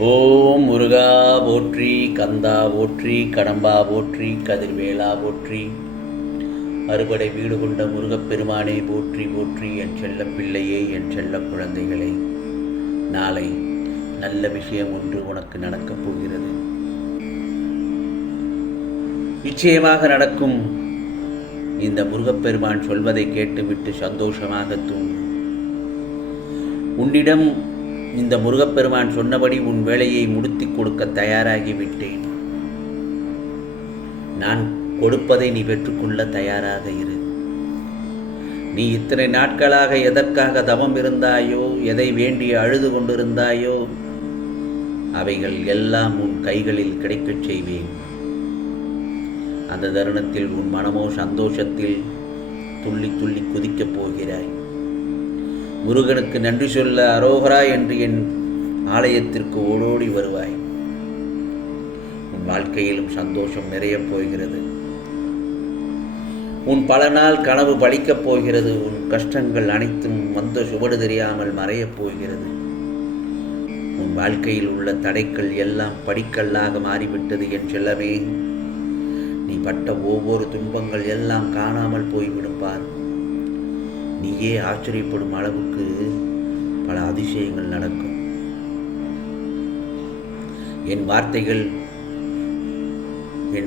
ஓம் முருகா போற்றி, கந்தா போற்றி, கடம்பா போற்றி, கதிர்வேலா போற்றி, அறுபடை வீடு கொண்ட முருகப்பெருமானே போற்றி போற்றி. என் செல்ல பிள்ளையே, என் செல்ல குழந்தைகளே, நாளை நல்ல விஷயம் ஒன்று உனக்கு நடக்கப் போகிறது. நிச்சயமாக நடக்கும். இந்த முருகப்பெருமான் சொல்வதை கேட்டுவிட்டு சந்தோஷமாக தூங்கு. உன்னிடம் இந்த முருகப்பெருமான் சொன்னபடி உன் வேலையை முடித்து கொடுக்க தயாராகிவிட்டேன். நான் கொடுப்பதை நீ பெற்றுக்கொள்ள தயாராக இரு. நீ இத்தனை நாட்களாக எதற்காக தவம் இருந்தாயோ, எதை வேண்டி அழுது கொண்டிருந்தாயோ, அவைகள் எல்லாம் உன் கைகளில் கிடைக்கச் செய்வேன். அந்த தருணத்தில் உன் மனமோ சந்தோஷத்தில் துள்ளி துள்ளி குதிக்கப் போகிறாய். முருகனுக்கு நன்றி சொல்ல அரோகரா என்று என் ஆலயத்திற்கு ஓடோடி வருவாய். உன் வாழ்க்கையிலும் சந்தோஷம் நிறையப் போகிறது. உன் பல நாள் கனவு பலிக்கப் போகிறது. உன் கஷ்டங்கள் அனைத்தும் வந்த சுவடு தெரியாமல் மறையப் போகிறது. உன் வாழ்க்கையில் உள்ள தடைகள் எல்லாம் படிக்கல்லாக மாறிவிட்டது என் செல்லமே. நீ பட்ட ஒவ்வொரு துன்பங்கள் எல்லாம் காணாமல் போய்விடும் பார். நீயே ஆச்சரியப்படும் அளவுக்கு பல அதிசயங்கள் நடக்கும். என்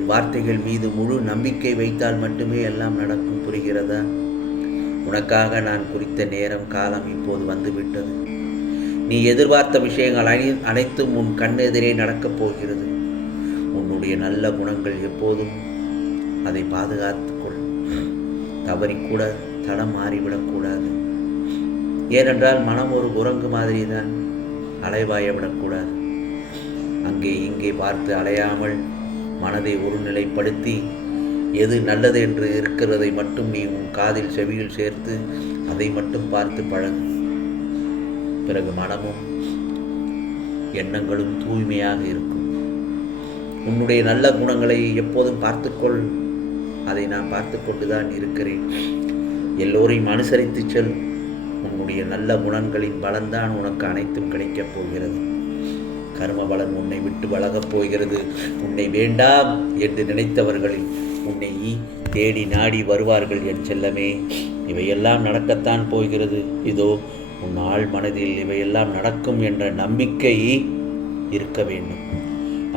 வார்த்தைகள் மீது முழு நம்பிக்கை வைத்தால் மட்டுமே எல்லாம் நடக்கும். புரிகிறதா? உனக்காக நான் குறித்த நேரம் காலம் இப்போது வந்துவிட்டது. நீ எதிர்பார்த்த விஷயங்கள் அனைத்தும் உன் கண்ணெதிரே நடக்கப் போகிறது. உன்னுடைய நல்ல குணங்கள் எப்போதும் அதை பாதுகாத்துக்கொள். தவறிக்கூட தடம் மாறிவிடக்கூடாது. ஏனென்றால் மனம் ஒரு குரங்கு மாதிரி தான், அலைவாய விடக்கூடாது. அங்கே இங்கே பார்த்து அலையாமல் மனதை ஒருநிலைப்படுத்தி எது நல்லது என்று இருக்கிறதை மட்டும் நீ உன் காதில் செவியில் சேர்த்து அதை மட்டும் பார்த்து பழகு. பிறகு மனமும் எண்ணங்களும் தூய்மையாக இருக்கும். உன்னுடைய நல்ல குணங்களை எப்போதும் பார்த்துக்கொள். அதை நான் பார்த்து கொண்டுதான் இருக்கிறேன். எல்லோரையும் அனுசரித்து செல். உன்னுடைய நல்ல குணங்களின் பலன்தான் உனக்கு அனைத்தும் கிடைக்கப் போகிறது. கர்ம பலன் உன்னை விட்டு வளகப் போகிறது. உன்னை வேண்டாம் என்று நினைத்தவர்களில் உன்னை தேடி நாடி வருவார்கள் என் செல்லமே. இவையெல்லாம் நடக்கத்தான் போகிறது. இதோ உன் ஆழ் மனதில் இவையெல்லாம் நடக்கும் என்ற நம்பிக்கை இருக்க வேண்டும்.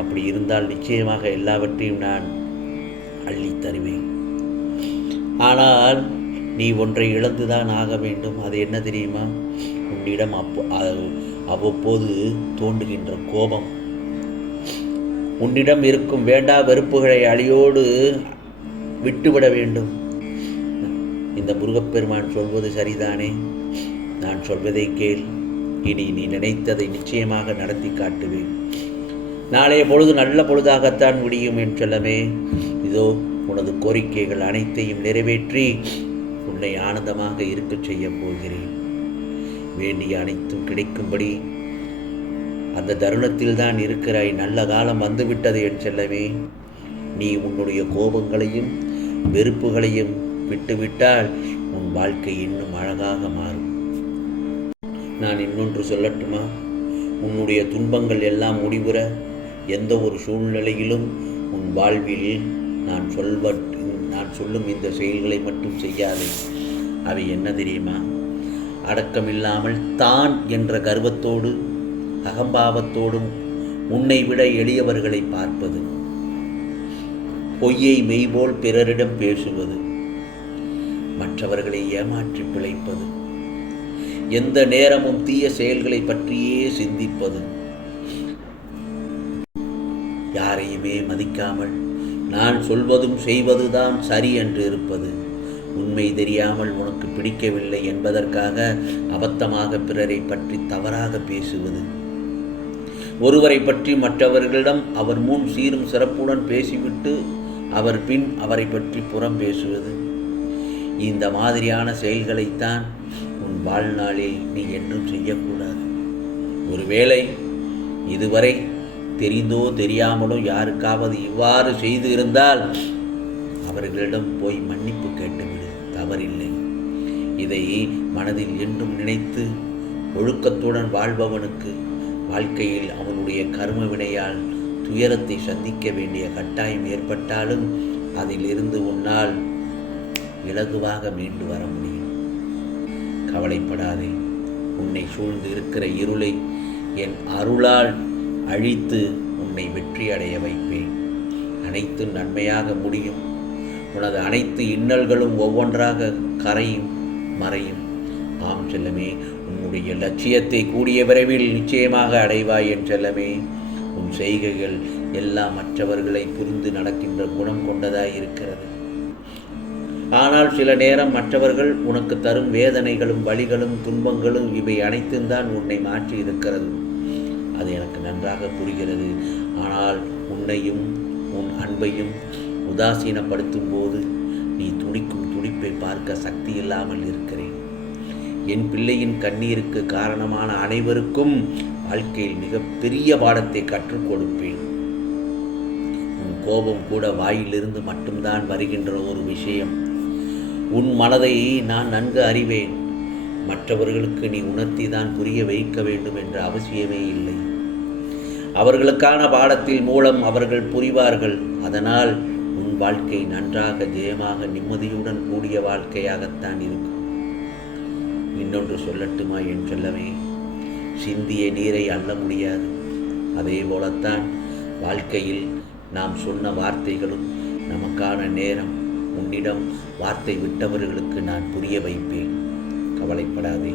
அப்படி இருந்தால் நிச்சயமாக எல்லாவற்றையும் நான் அள்ளி தருவேன். ஆனால் நீ ஒன்றை இழந்துதான் ஆக வேண்டும். அது என்ன தெரியுமா? உன்னிடம் அவ்வப்போது தோன்றுகின்ற கோபம். உன்னிடம் இருக்கும் வேண்டா வெறுப்புகளை அழியோடு விட்டுவிட வேண்டும். இந்த முருகப்பெருமான் சொல்வது சரிதானே? நான் சொல்வதை கேள். இனி நீ நினைத்ததை நிச்சயமாக நடத்தி காட்டுவேன். நாளைய பொழுது நல்ல பொழுதாகத்தான் விடியும் என் செல்லமே. இதோ உனது கோரிக்கைகள் அனைத்தையும் நிறைவேற்றி உன்னை ஆனந்தமாக இருக்கச் செய்ய போகிறேன். வேண்டிய அனைத்தும் கிடைக்கும்படி அந்த தருணத்தில் தான் இருக்கிறாய். நல்ல காலம் வந்துவிட்டது என் செல்லமே. நீ உன்னுடைய கோபங்களையும் வெறுப்புகளையும் விட்டுவிட்டால் உன் வாழ்க்கை இன்னும் அழகாக மாறும். நான் இன்னொன்று சொல்லட்டுமா? உன்னுடைய துன்பங்கள் எல்லாம் முடிவுற எந்த ஒரு சூழ்நிலையிலும் உன் வாழ்வில் நான் சொல்லும் இந்த செயல்களை மட்டும் செய்யாதே. அவை என்ன தெரியுமா? அடக்கமில்லாமல் தான் என்ற கர்வத்தோடு அகம்பாவத்தோடும் உன்னை விட எளியவர்களை பார்ப்பது, பொய்யை மெய்போல் பிறரிடம் பேசுவது, மற்றவர்களை ஏமாற்றி பிழைப்பது, எந்த நேரமும் தீய செயல்களை பற்றியே சிந்திப்பது, யாரையுமே மதிக்காமல் நான் சொல்வதும் செய்வதுதான் சரி என்று இருப்பது, உண்மை தெரியாமல் உனக்கு பிடிக்கவில்லை என்பதற்காக அபத்தமாக பிறரை பற்றி தவறாக பேசுவது, ஒருவரை பற்றி மற்றவர்களிடம் அவர் முன் சீரும் சிறப்புடன் பேசிவிட்டு அவர் பின் அவரை பற்றி புறம் பேசுவது, இந்த மாதிரியான செயல்களைத்தான் உன் வாழ்நாளில் நீ என்றும் செய்யக்கூடாது. ஒருவேளை இதுவரை தெரிந்தோ தெரியாமலோ யாருக்காவது இவ்வாறு செய்து இருந்தால் அவர்களிடம் போய் மன்னிப்பு கேட்டுவிடு. தவறில்லை. இதை மனதில் என்றும் நினைத்து ஒழுக்கத்துடன் வாழ்பவனுக்கு வாழ்க்கையில் அவனுடைய கர்ம வினையால் துயரத்தை சந்திக்க வேண்டிய கட்டாயம் ஏற்பட்டாலும் அதிலிருந்து உன்னால் இலகுவாக மீண்டு வர முடியும். கவலைப்படாதே. உன்னை சூழ்ந்து இருக்கிற இருளை என் அருளால் அழித்து உன்னை வெற்றி அடைய வைப்பேன். அனைத்தும் நன்மையாக முடியும். உனது அனைத்து இன்னல்களும் ஒவ்வொன்றாக கரையும் மறையும். ஆம் செல்லமே, உன்னுடைய லட்சியத்தை கூடிய விரைவில் நிச்சயமாக அடைவாய் என் செல்லமே. உன் செய்கைகள் எல்லாம் மற்றவர்களை புரிந்து நடக்கின்ற குணம் கொண்டதாய் இருக்கிறது. ஆனால் சில நேரம் மற்றவர்கள் உனக்கு தரும் வேதனைகளும் வலிகளும் துன்பங்களும் இவை அனைத்தும் தான் உன்னை மாற்றி இருக்கிறது. அது எனக்கு நன்றாக புரிகிறது. ஆனால் உன்னையும் உன் அன்பையும் உதாசீனப்படுத்தும் போது நீ துடிக்கும் துடிப்பை பார்க்க சக்தி இல்லாமல் இருக்கிறேன். என் பிள்ளையின் கண்ணீருக்கு காரணமான அனைவருக்கும் வாழ்க்கையில் மிகப்பெரிய பாடத்தை கற்றுக் கொடுப்பேன். உன் கோபம் கூட வாயிலிருந்து மட்டும்தான் வருகின்ற ஒரு விஷயம். உன் மனதை நான் நன்கு அறிவேன். மற்றவர்களுக்கு நீ உணர்த்தி தான் புரிய வைக்க வேண்டும் என்ற அவசியமே இல்லை. அவர்களுக்கான பாடத்தில் மூலம் அவர்கள் புரிவார்கள். அதனால் உன் வாழ்க்கை நன்றாக ஜெயமாக நிம்மதியுடன் கூடிய வாழ்க்கையாகத்தான் இருக்கும். இன்னொன்று சொல்லட்டுமா என் செல்லமே, சிந்திய நீரை அள்ள முடியாது. அதே போலத்தான் வாழ்க்கையில் நாம் சொன்ன வார்த்தைகளும் நமக்கான நேரம். உன்னிடம் வார்த்தை விட்டவர்களுக்கு நான் புரிய வைப்பேன். கவலைப்படாதே.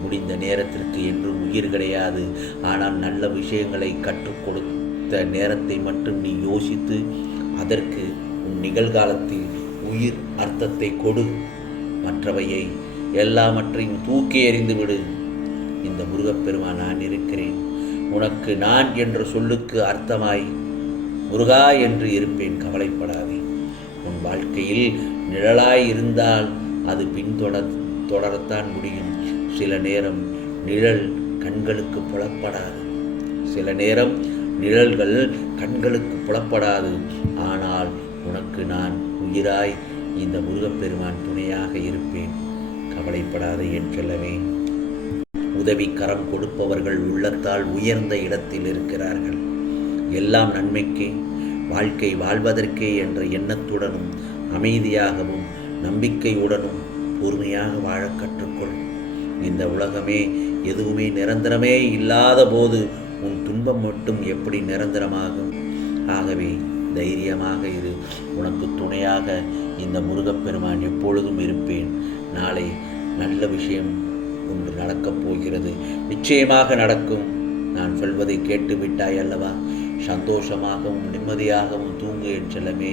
முடிந்த நேரத்திற்கு என்றும் உயிர் கிடையாது. ஆனால் நல்ல விஷயங்களை கற்றுக் கொடுத்த நேரத்தை மட்டும் நீ யோசித்து அதற்கு உன் நிகழ்காலத்தில் உயிர் அர்த்தத்தை கொடு. மற்றவையை எல்லாவற்றையும் தூக்கி எறிந்து விடு. இந்த முருகப்பெருமான் நான் இருக்கிறேன். உனக்கு நான் என்ற சொல்லுக்கு அர்த்தமாய் முருகா என்று இருப்பேன். கவலைப்படாதே. உன் வாழ்க்கையில் நிழலாய் இருந்தால் அது தொடரத்தான் முடியும். சில நேரம் நிழல் கண்களுக்கு புலப்படாது. சில நேரம் நிழல்கள் கண்களுக்கு புலப்படாது. ஆனால் உனக்கு நான் உயிராய் இந்த முருகப்பெருமான் துணையாக இருப்பேன். கவலைப்படாதே என் செல்லவே. உதவி கரம் கொடுப்பவர்கள் உள்ளத்தால் உயர்ந்த இடத்தில் இருக்கிறார்கள். எல்லாம் நன்மைக்கே, வாழ்க்கை வாழ்வதற்கே என்ற எண்ணத்துடனும் அமைதியாகவும் நம்பிக்கையுடனும் பொறுமையாக வாழ கற்றுக்கொள். இந்த உலகமே எதுவுமே நிரந்தரமே இல்லாத போது உன் துன்பம் மட்டும் எப்படி நிரந்தரமாகும்? ஆகவே தைரியமாக இரு. உனக்கு துணையாக இந்த முருகப்பெருமான் எப்பொழுதும் இருப்பேன். நாளை நல்ல விஷயம் ஒன்று நடக்கப் போகிறது. நிச்சயமாக நடக்கும். நான் சொல்வதை கேட்டு விட்டாய் அல்லவா? சந்தோஷமாகவும் நிம்மதியாகவும் தூங்கு என் செல்லமே.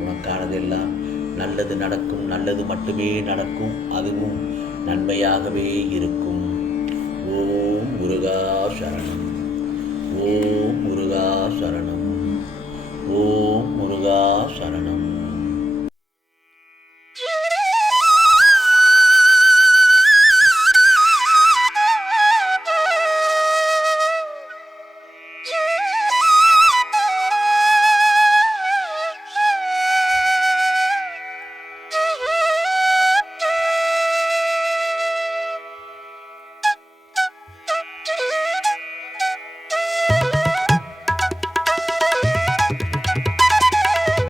உனக்கானதெல்லாம் நல்லது நடக்கும். நல்லது மட்டுமே நடக்கும். அதுவும் நன்மையாகவே இருக்கும். ஓம் முருகா சரணம். ஓம் முருகா சரணம். ஓம் முருகா சரணம்.